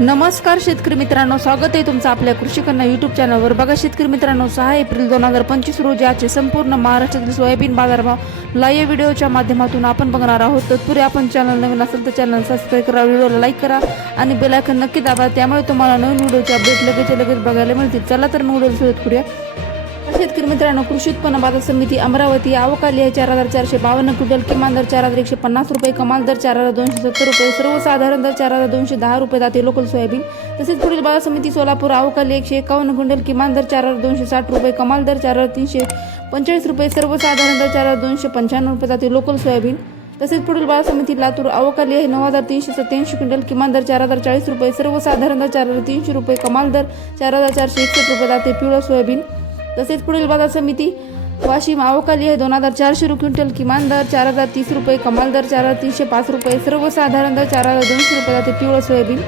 नमस्कार शेतकरी मित्रांनो स्वागत आहे तुमचं आपल्या कृषी कन्या युट्यूब चॅनलवर बघा शेतकरी मित्रांनो सहा एप्रिल दोन हजार पंचवीस रोजी आजचे संपूर्ण महाराष्ट्रातील सोयाबीन बाजारभाव लाईव्ह व्हिडिओच्या माध्यमातून आपण बघणार आहोत. तत्पूर्वी आपण चॅनल नवीन असेल तर चॅनल सबस्क्राईब करा व्हिडिओला लाईक करा आणि बेल आयकन नक्की दाबा. त्यामुळे तुम्हाला नवीन व्हिडिओचे अपडेट लगेच लगेच बघायला मिळतील. चला तर मग व्हिडिओ सुरुवात करूया. शेतकरी मित्रांनो कृषी उत्पन्न बाजार समिती अमरावती आवकाली आहे चार हजार चारशे बावन्न क्विंटल किमान दर चार हजार एकशे पन्नास रुपये कमाल दर चार हजार दोनशे सत्तर रुपये सर्वसाधारण दर चार हजार दोनशे दहा रुपये जाते लोकल सोयाबीन तसेच पुढील बाजार समिती सोलापूर आवकाली एकशे एकावन्न क्विंटल किमान दर चार हजार दोनशे साठ रुपये कमाल दर चार हजार तीनशे पंचेचाळीस रुपये सर्वसाधारण दर चार हजार दोनशे पंच्याण्णव रुपये जाते लोकल सोयाबीन तसेच पुढील बाजार समिती लातूर अवकाली आहे नऊ हजार तीनशे सत्याऐंशी क्विंटल किमान दर चार हजार चाळीस रुपये सर्वसाधारण दर चार हजार तीनशे रुपये कमाल दर चार हजार चारशे एकसष्ट रुपये जाते पिवळं सोयाबीन तसेच पुढील बाजार समिती वाशिम आवकाली आहे दोन हजार चारशे रु क्विंटल किमान दर चार हजार तीस रुपये कमाल दर चार हजार तीनशे पाच रुपये सर्वसाधारण दर चार हजार दोनशे रुपये जाते पिवळं सोयाबीन.